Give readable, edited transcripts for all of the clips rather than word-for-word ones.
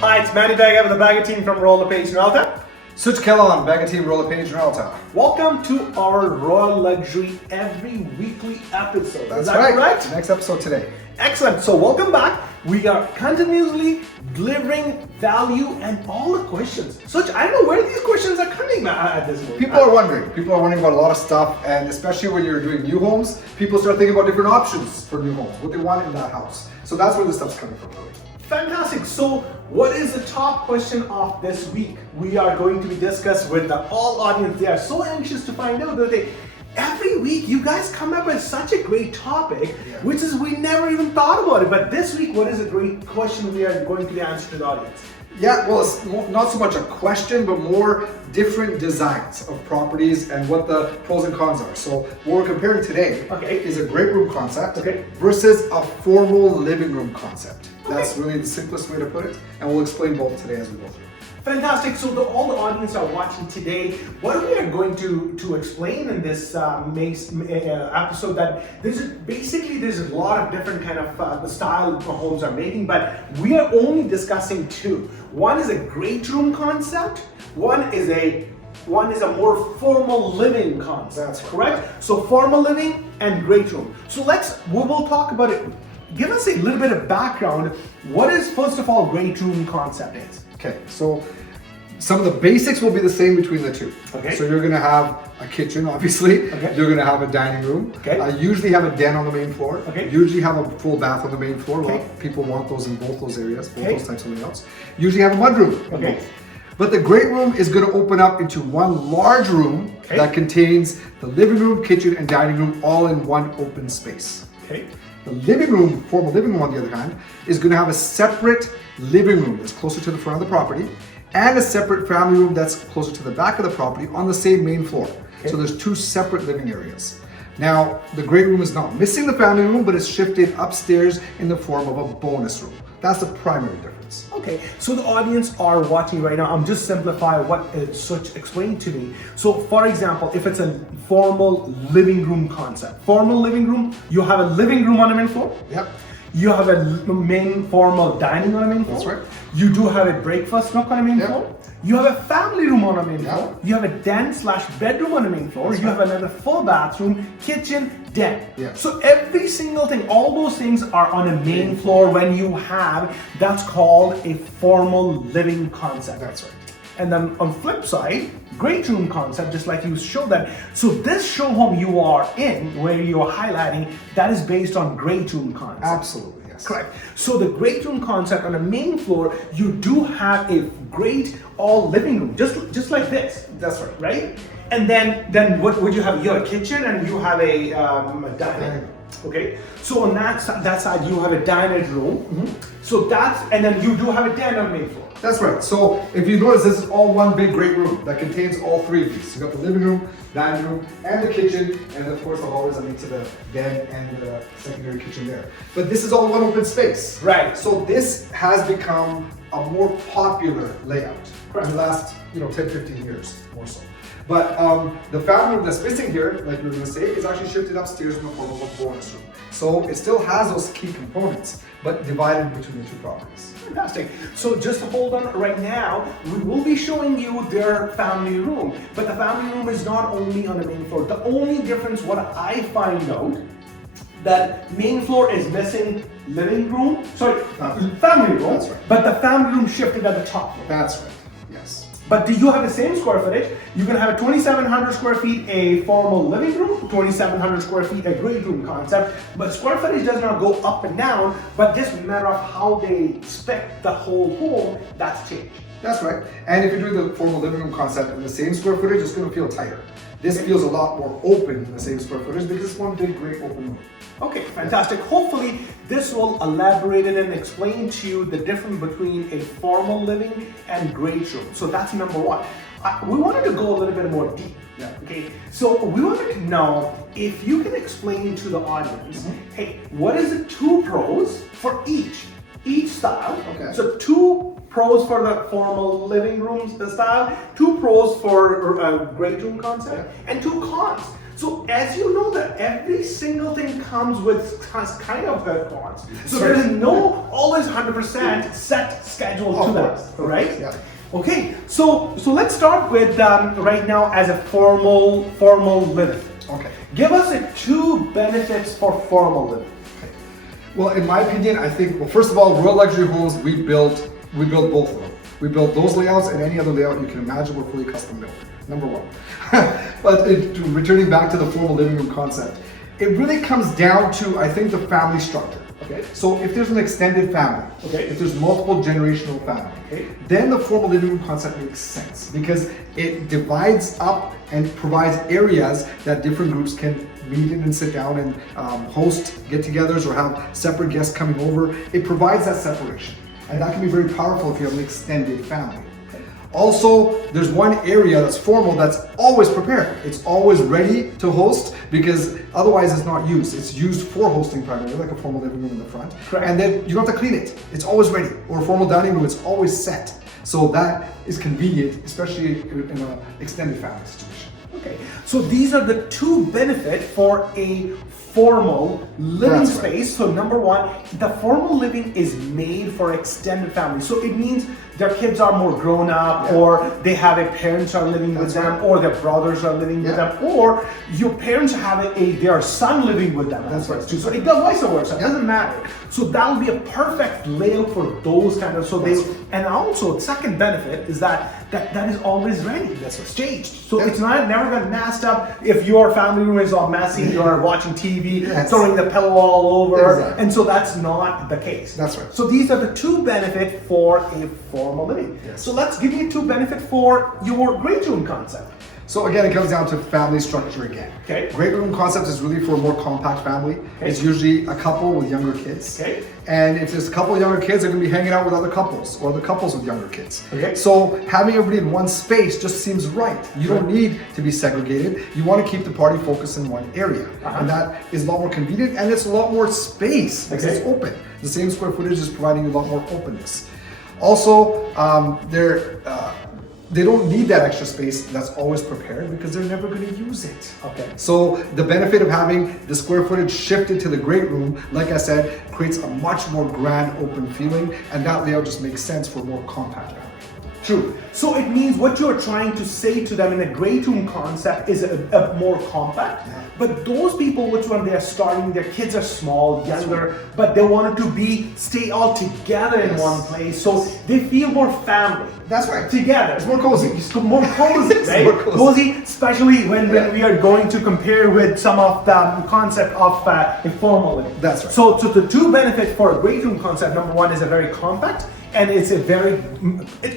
Hi, it's Manny Bagga with the Bagga Team from Roller Page Malta. Such Kahlon, Bagga Team, Roller Page, Malta. Welcome to our Royal Luxury every weekly episode. That's Is that right. correct? Next episode today. Excellent. So welcome back. We are continuously delivering value and all the questions. Such, I don't know where these questions are coming at this moment. People are wondering. People are wondering about a lot of stuff, and especially when you're doing new homes, people start thinking about different options for new homes, what they want in that house. So that's where this stuff's coming from, really. Fantastic. So what is the top question of this week? We are going to be discussed with the all audience. They are so anxious to find out that every week you guys come up with such a great topic, which is we never even thought about it. But this week, what is a great question we are going to be answering to the audience? Yeah, well, it's not so much a question, but more different designs of properties and what the pros and cons are. So what we're comparing today is a great room concept versus a formal living room concept. That's really the simplest way to put it, and we'll explain both today as we go through. Fantastic. So all the audience are watching today. What we are going to explain in this episode that there's a lot of different kind of style homes are making, but we are only discussing two. One is a great room concept. One is a more formal living concept. That's correct. So formal living and great room. So we will talk about it. Give us a little bit of background. What is, first of all, great room concept is? Okay, so some of the basics will be the same between the two. Okay. So you're gonna have a kitchen, obviously. Okay. You're gonna have a dining room. Okay. Usually have a den on the main floor. Okay. Usually have a full bath on the main floor. Okay. Well, people want those in both those areas, both Okay. those types of layouts. Usually have a mudroom. Okay. But the great room is gonna open up into one large room that contains the living room, kitchen, and dining room all in one open space. Okay. The living room, formal living room on the other hand, is going to have a separate living room that's closer to the front of the property and a separate family room that's closer to the back of the property on the same main floor. Okay. So there's two separate living areas. Now, the great room is not missing the family room, but it's shifted upstairs in the form of a bonus room. That's the primary difference. Okay, so the audience are watching right now. I'm just simplifying what Such explained to me. So for example, if it's a formal living room concept, formal living room, you have a living room on the main floor. Yep. You have a main formal dining on the main floor. That's right. You do have a breakfast nook on the main floor. You have a family room on the main floor. You have a den/bedroom on the main floor. That's you have another full bathroom, kitchen, den. Yeah. So every single thing, all those things are on a main floor when you have, that's called a formal living concept. That's right. And then on flip side, great room concept, just like you showed that. So this show home you are in, where you are highlighting, that is based on great room concept. Absolutely, yes. Correct. So the great room concept on the main floor, you do have a great all living room, just like this. That's right. Right? And then what would you have? You have a kitchen and you have a dining. Okay. So on that side you have a dining room. So and then you do have a den on the main floor. That's right. So if you notice, this is all one big great room that contains all three of these. You got the living room, dining room, and the kitchen, and of course the hallways that lead to the den and the secondary kitchen there. But this is all one open space. Right. So this has become a more popular layout in the last 10-15 years or so. But the family room that's missing here, like we were going to say, is actually shifted upstairs in the form of a bonus room. So it still has those key components, but divided between the two properties. Fantastic. So just hold on right now, we will be showing you their family room. But the family room is not only on the main floor. The only difference, what I find out, that main floor is missing family room. That's right. But the family room shifted at the top floor. That's right, yes. But do you have the same square footage? You can have a 2,700 square feet a formal living room, 2,700 square feet a great room concept. But square footage does not go up and down, but just a matter of how they spec the whole home, that's changed. That's right. And if you're doing the formal living room concept in the same square footage, it's going to feel tighter. This feels a lot more open in the same square footage because it's one big, great open room. Okay, fantastic. Hopefully this will elaborate it and explain to you the difference between a formal living and great room. So that's number one. We wanted to go a little bit more deep. Yeah. Okay, so we wanted to know if you can explain to the audience, hey, what is the two pros for each style? Okay. So two pros for the formal living room style, two pros for great room concept, and two cons. So as you know that every single thing comes with kind of cons. So there is no always 100% set schedule. schedule to Of that, course. right? Yeah. Okay, so let's start with right now as a formal living. Okay. Give us two benefits for formal living. Well, in my opinion, I think, well, first of all, Royal Luxury Homes, we build both of them. We build those layouts and any other layout you can imagine. We're fully custom built, number one. But returning back to the formal living room concept, it really comes down to, I think, the family structure. Okay. So if there's an extended family, okay, if there's multiple generational family, okay, then the formal living room concept makes sense because it divides up and provides areas that different groups can meet in and sit down and host get-togethers or have separate guests coming over. It provides that separation, and that can be very powerful if you have an extended family. Also, there's one area that's formal that's always prepared. It's always ready to host because otherwise it's not used. It's used for hosting primarily, like a formal living room in the front. Correct. And then you don't have to clean it. It's always ready. Or a formal dining room, it's always set. So that is convenient, especially in an extended family situation. Okay, so these are the two benefits for a formal living That's space. So number one, the formal living is made for extended family. So it means their kids are more grown up, or they have parents are living with them, or their brothers are living with them, or your parents have their son living with them. That's right. So it does vice versa. It doesn't matter. So that will be a perfect layout for those kind of. So they and also the second benefit is that is always ready. That's staged. So it's never gonna messed up. If your family room is all messy, you are watching TV, throwing the pillow all over, and so that's not the case. That's right. So these are the two benefits for a formal living. So let's give you two benefits for your great room concept. So again, it comes down to family structure again. Okay. Great room concept is really for a more compact family. Okay. It's usually a couple with younger kids. Okay. And if there's a couple of younger kids, they're going to be hanging out with other couples or other couples with younger kids. Okay. So having everybody in one space just seems right. You don't need to be segregated. You want to keep the party focused in one area. And that is a lot more convenient and it's a lot more space because it's open. The same square footage is providing you a lot more openness. Also, they don't need that extra space that's always prepared because they're never going to use it. Okay. So the benefit of having the square footage shifted to the great room, like I said, creates a much more grand open feeling, and that layout just makes sense for a more compact family. True. So it means what you're trying to say to them in a great room concept is a more compact. But those people, which when they are starting, their kids are small, younger, but they wanted to stay all together in one place, so they feel more family. That's right. Together. It's more cozy. It's more cozy, right? More cozy. Cozy, especially when we are going to compare with some of the concept of informal living. That's right. So the two benefits for a great room concept, number one is a very compact, and it's a very,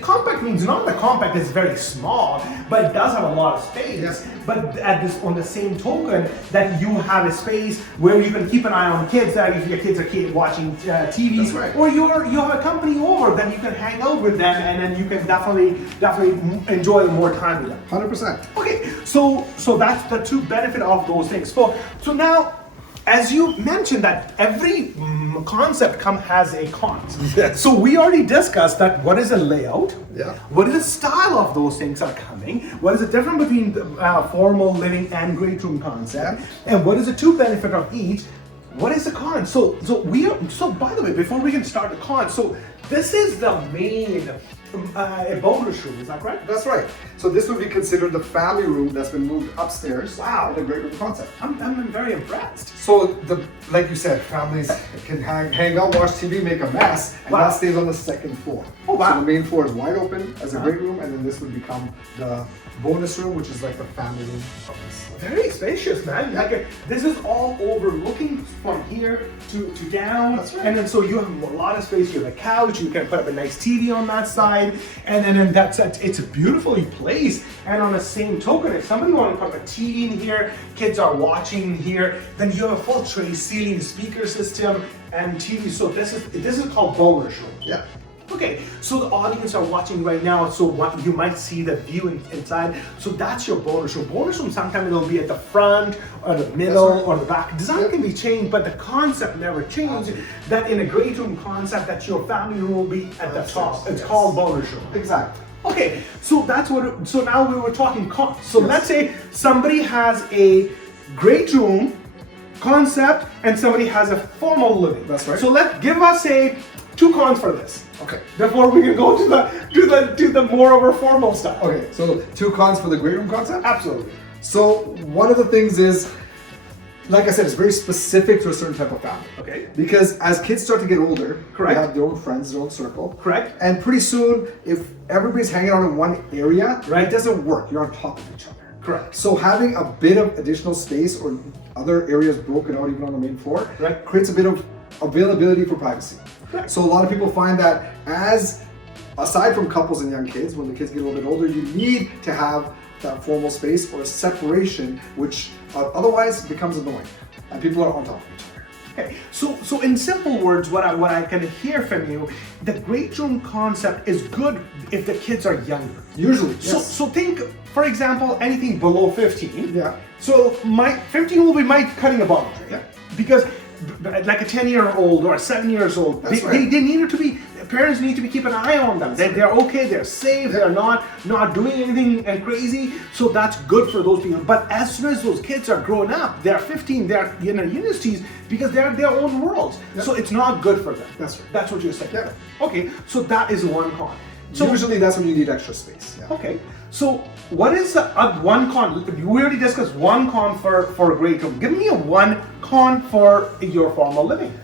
compact means not the compact is very small, but it does have a lot of space. Yes. But on the same token, that you have a space where you can keep an eye on kids, that if your kids are watching TV, or you have a company over, then you can hang out with them, and then you can definitely enjoy more time with them. 100%. Okay, so that's the two benefit of those things. So now, as you mentioned that every concept has a con. Yes. So we already discussed that what is a layout, what is the style of those things are coming, what is the difference between the, formal living and great room concept, and what is the two benefit of each. What is the con? So by the way, before we can start the con, so this is the main bonus room, is that correct? That's right. So this would be considered the family room that's been moved upstairs. Wow. In the great room concept. I'm very impressed. So like you said, families can hang out, watch TV, make a mess, and that stays on the second floor. Oh wow. So the main floor is wide open as a great room, and then this would become the bonus room, which is like the family room of this. Very spacious, man. Like this is all overlooking from here to down. That's right. And then so you have a lot of space. You have a couch. You can put up a nice TV on that side, and then it's a beautifully placed. And on the same token, if somebody wants to put a TV in here, kids are watching here, then you have a full tray ceiling speaker system and TV. So this is called bonus room. Yeah. Okay, so the audience are watching right now, so what you might see the view inside. So that's your bonus room. Bonus room, sometimes it'll be at the front or the middle or the back. Design can be changed, but the concept never changes. That in a great room concept, that your family room will be at the top. It's called bonus room. Exactly. Okay, so that's what. So now we were talking cons. So let's say somebody has a great room concept and somebody has a formal living. That's right. So give us a two cons for this. Okay. Before we can go to the more of our formal stuff. Okay, so two cons for the great room concept? Absolutely. So one of the things is, like I said, it's very specific to a certain type of family. Okay. Because as kids start to get older, Correct. they have their own friends, their own circle. Correct. And pretty soon, if everybody's hanging out in one area, Right. it doesn't work. You're on top of each other. Correct. So having a bit of additional space or other areas broken out even on the main floor Right. creates a bit of availability for privacy. Correct. So a lot of people find that aside from couples and young kids, when the kids get a little bit older, you need to have that formal space or separation, which otherwise becomes annoying. And people are on top of each other. Okay, so in simple words, what I can hear from you, the great room concept is good if the kids are younger. Usually, yes. So think, for example, anything below 15. Yeah. So my 15 will be my cutting a boundary. Yeah. Because like a 10-year-old or a 7 years old, That's right. they need to be. Parents need to be keeping an eye on them. They're okay. They're safe. They're not doing anything crazy. So that's good for those people. But as soon as those kids are growing up, they're 15. They're universities because they're their own worlds. Yep. So it's not good for them. That's right. That's what you're saying. Yeah. Okay. So that is one con. So Usually that's when you need extra space. Yeah. okay. So what is the one con? We already discussed one con for a great room. Give me a one con for your formal living.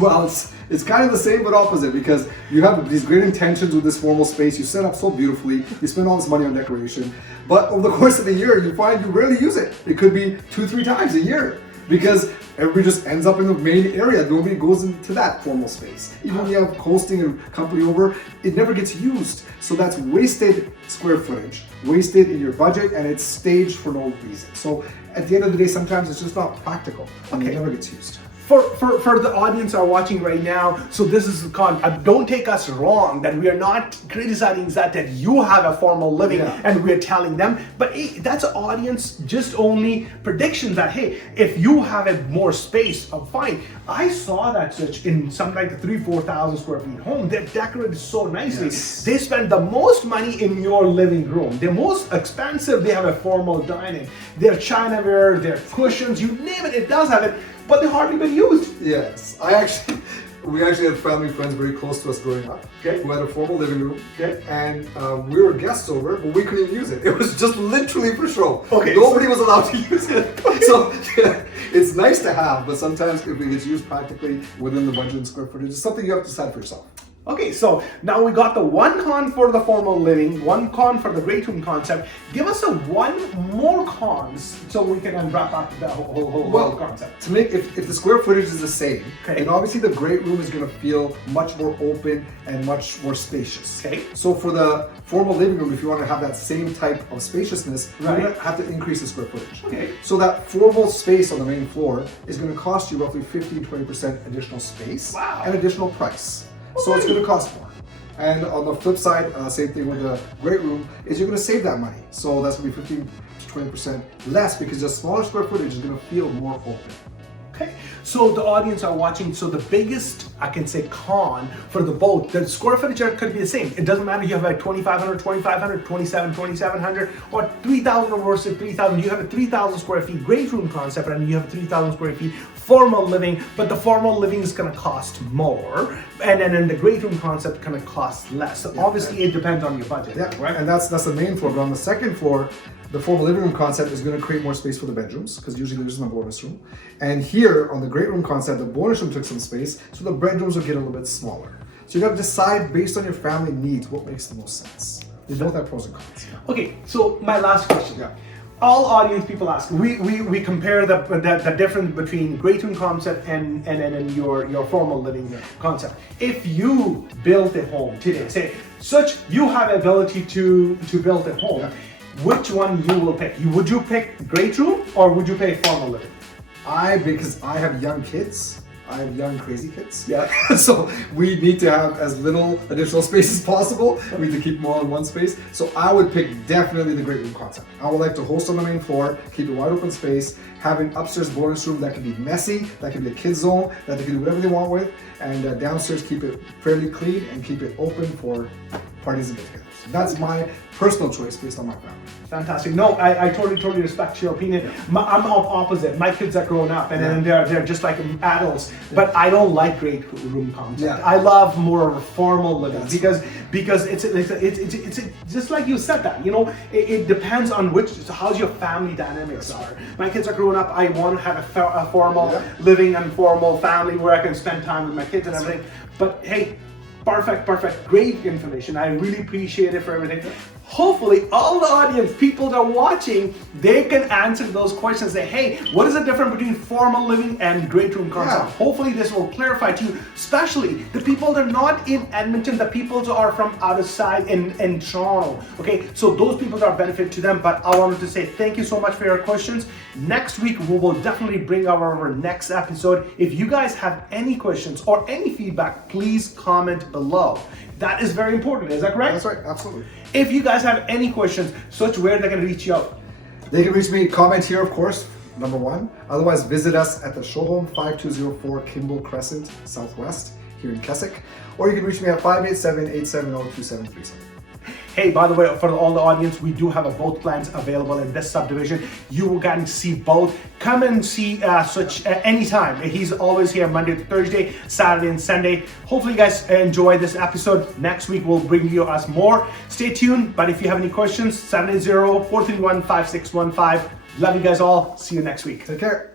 Well, it's kind of the same but opposite, because you have these great intentions with this formal space. You set up so beautifully. You spend all this money on decoration, but over the course of the year, you find you rarely use it. It could be 2-3 times a year because everybody just ends up in the main area. Nobody goes into that formal space. Even when you have hosting and company over, it never gets used. So that's wasted square footage, wasted in your budget, and it's staged for no reason. So at the end of the day, sometimes it's just not practical and it never gets used. For the audience are watching right now, so this is the con. Don't take us wrong that we are not criticizing that you have a formal living and we're telling them, but hey, that's an audience just only prediction that hey, if you have a more space, fine. I saw that such in some like 3,000-4,000 square feet home. They're decorated so nicely. Yes. They spend the most money in your living room. They're most expensive. They have a formal dining. Their chinaware, their cushions, you name it, it does have it. But they hardly been used. Yes, we actually had family friends very close to us growing up, Okay. who had a formal living room, Okay. and we were guests over, but we couldn't even use it. It was just literally for show. Okay, Nobody was allowed to use it. So it's nice to have, but sometimes if it gets used practically within the budget and square footage, it's something you have to decide for yourself. Okay, so now we got the one con for the formal living, one con for the great room concept. Give us a one more cons so we can wrap up the whole concept. To make if the square footage is the same, Okay. then obviously the great room is going to feel much more open and much more spacious. Okay. So for the formal living room, if you want to have that same type of spaciousness, Right. you're going to have to increase the square footage. Okay. So that formal space on the main floor is going to cost you roughly 15-20% additional space Wow. and additional price. So it's going to cost more. And on the flip side, same thing with the great room, is you're going to save that money. So that's going to be 15-20% less because the smaller square footage is going to feel more open. Okay, so the audience are watching, so the biggest, I can say, con for the both, the square footage could be the same. It doesn't matter if you have a 2,500, 2,700, or 3,000 versus 3,000. You have a 3,000 square feet great room concept and you have a 3,000 square feet formal living, but the formal living is gonna cost more, and then the great room concept gonna cost less. So obviously it depends on your budget. Yeah, right? and that's the main floor. But on the second floor, the formal living room concept is going to create more space for the bedrooms because usually there isn't a bonus room. And here on the great room concept, the bonus room took some space, so the bedrooms will get a little bit smaller. So you got to decide based on your family needs what makes the most sense. They both have pros and cons. Okay, so my last question. Yeah. All audience people ask. We compare the difference between great room concept and your formal living concept. If you built a home today, say such you have ability to build a home, Yeah. which one you will pick? Would you pick great room or would you pick formal living? Because I have young kids. I have young crazy kids. Yeah. So we need to have as little additional space as possible. We need to keep them all in one space. So I would pick definitely the great room concept. I would like to host on the main floor, keep it wide open space, have an upstairs bonus room that can be messy, that can be a kids zone, that they can do whatever they want with, and downstairs keep it fairly clean and keep it open for parties and get-togethers. That's my personal choice based on my family. Fantastic. No, I totally respect your opinion. I'm opposite. My kids are grown up and then they're just like adults. But I don't like great room concept. Yeah. I love more of a formal living because it's just like you said that. You know, it depends on how's your family dynamics are. My kids are grown up. I want to have a formal living and formal family where I can spend time with my kids and everything. But hey, perfect, great information. I really appreciate it for everything. Hopefully all the audience, people that are watching, they can answer those questions. Say, hey, what is the difference between formal living and great room concept? Yeah. Hopefully this will clarify to you, especially the people that are not in Edmonton, the people that are from outside in Toronto. Okay, so those people that are benefit to them. But I wanted to say thank you so much for your questions. Next week we will definitely bring our next episode. If you guys have any questions or any feedback, please comment below. That is very important. Is that correct? That's right, absolutely. If you guys have any questions, such where they can reach you out. They can reach me, comment here, of course, number one. Otherwise, visit us at the showroom, 5204 Kimball Crescent, Southwest, here in Keswick. Or you can reach me at 587-870-2737. Hey, by the way, for all the audience, we do have both plans available in this subdivision. You can see both. Come and see anytime. He's always here Monday to Thursday, Saturday and Sunday. Hopefully you guys enjoy this episode. Next week we'll bring you us more. Stay tuned, but if you have any questions, 780-431-5615. Love you guys all. See you next week. Take care.